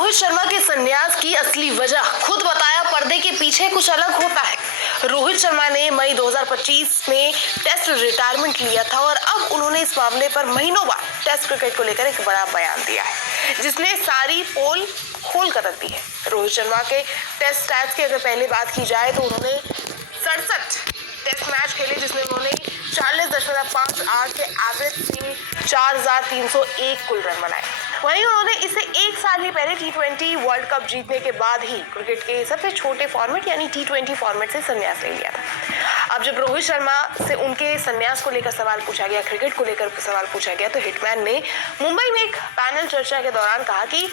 रोहित शर्मा के संन्यास की असली वजह खुद बताया, पर्दे के पीछे कुछ अलग होता है। रोहित शर्मा ने मई 2025 में टेस्ट रिटायरमेंट लिया था और अब उन्होंने इस मामले पर महीनों बाद टेस्ट क्रिकेट को लेकर एक बड़ा बयान दिया है, जिसने सारी पोल खोल कर रख दी है। रोहित शर्मा के टेस्ट स्टैट्स की अगर पहले बात की जाए तो उन्होंने 67 टेस्ट मैच खेले, जिसमें उन्होंने 40.58 के एवरेज से 4,301 कुल रन बनाए। वहीं उन्होंने इसे एक साल ही पहले T20 वर्ल्ड कप जीतने के बाद ही क्रिकेट के सबसे छोटे फॉर्मेट यानी T20 फॉर्मेट से संन्यास ले लिया था। अब जब रोहित शर्मा से उनके संन्यास को लेकर सवाल पूछा गया, क्रिकेट को लेकर सवाल पूछा गया, तो हिटमैन ने मुंबई में एक पैनल चर्चा के दौरान कहा कि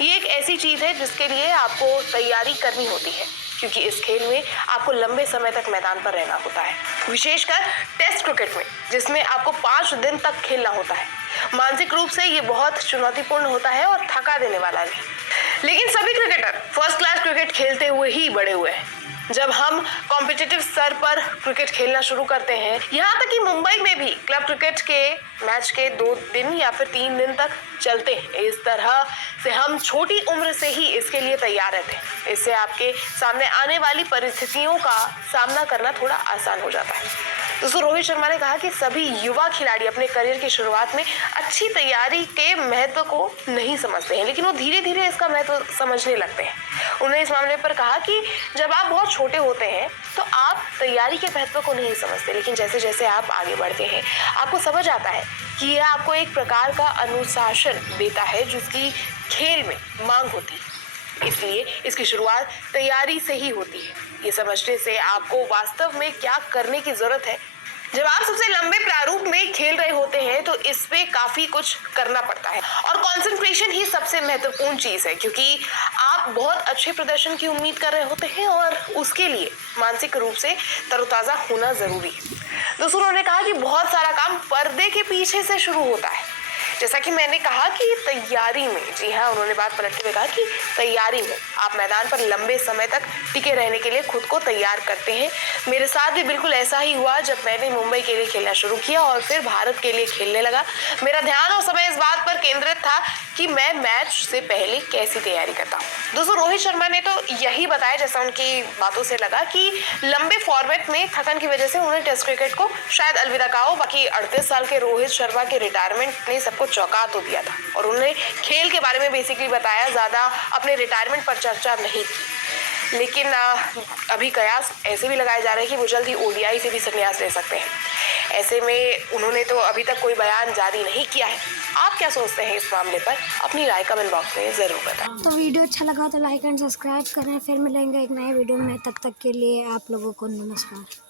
ये एक ऐसी चीज है जिसके लिए आपको तैयारी करनी होती है, क्योंकि इस खेल में आपको लंबे समय तक मैदान पर रहना होता है, विशेषकर टेस्ट क्रिकेट में जिसमें आपको 5 दिन तक खेलना होता है। मानसिक रूप से ये बहुत चुनौतीपूर्ण होता है और थका देने वाला भी। लेकिन सभी क्रिकेटर फर्स्ट क्लास क्रिकेट खेलते हुए ही बड़े हुए हैं। जब हम कॉम्पिटिटिव स्तर पर क्रिकेट खेलना शुरू करते हैं, यहाँ तक कि मुंबई में भी क्लब क्रिकेट के मैच के 2 दिन या फिर 3 दिन तक चलते हैं। इस तरह से हम छोटी उम्र से ही इसके लिए तैयार रहते हैं। इससे आपके सामने आने वाली परिस्थितियों का सामना करना थोड़ा आसान हो जाता है। दोस्तों, रोहित शर्मा ने कहा कि सभी युवा खिलाड़ी अपने करियर की शुरुआत में अच्छी तैयारी के महत्व को नहीं समझते हैं, लेकिन वो धीरे धीरे इसका महत्व समझने लगते हैं। उन्होंने इस मामले पर कहा कि जब आप बहुत छोटे होते हैं तो आप तैयारी के महत्व को नहीं समझते, लेकिन जैसे जैसे आप आगे बढ़ते हैं आपको समझ आता है कि यह आपको एक प्रकार का अनुशासन देता है जिसकी खेल में मांग होती है। इसलिए इसकी शुरुआत तैयारी से ही होती है। ये समझने से आपको वास्तव में क्या करने की जरूरत है। जब आप सबसे लंबे प्रारूप में खेल रहे होते हैं तो इस पे काफी कुछ करना पड़ता है और कंसंट्रेशन ही सबसे महत्वपूर्ण चीज है, क्योंकि आप बहुत अच्छे प्रदर्शन की उम्मीद कर रहे होते हैं और उसके लिए मानसिक रूप से तरोताजा होना जरूरी है। दोस्तों, उन्होंने कहा कि बहुत सारा काम पर्दे के पीछे से शुरू होता है। जैसा कि मैंने कहा कि तैयारी में, जी हाँ, उन्होंने बात पलटते हुए कहा कि तैयारी में आप मैदान पर लंबे समय तक टिके रहने के लिए खुद को तैयार करते हैं। मेरे साथ भी बिल्कुल ऐसा ही हुआ जब मैंने मुंबई के लिए खेलना शुरू किया और फिर भारत के लिए खेलने लगा। मेरा ध्यान और समय इस बात पर केंद्रित था कि मैं मैच से पहले कैसी तैयारी करता हूँ। दोस्तों, रोहित शर्मा ने तो यही बताया, जैसा उनकी बातों से लगा, कि लंबे फॉर्मेट में थकन की वजह से उन्हें टेस्ट क्रिकेट को शायद अलविदा कहा हो। बाकी 38 साल के रोहित शर्मा के रिटायरमेंट ने सबको चौंका तो दिया था और उन्होंने खेल के बारे में बेसिकली बताया, ज्यादा अपने रिटायरमेंट पर चर्चा नहीं की। लेकिन अभी कयास ऐसे भी लगाए जा रहे हैं कि वो जल्द ही ODI से भी संन्यास ले सकते हैं। ऐसे में उन्होंने तो अभी तक कोई बयान जारी नहीं किया है। आप क्या सोचते हैं इस मामले पर? अपनी राय कमेंट बॉक्स में जरूर बताएं। तो वीडियो अच्छा लगा तो लाइक एंड सब्सक्राइब करें। फिर मिलेंगे एक नए वीडियो में, तब तक के लिए आप लोगों को नमस्कार।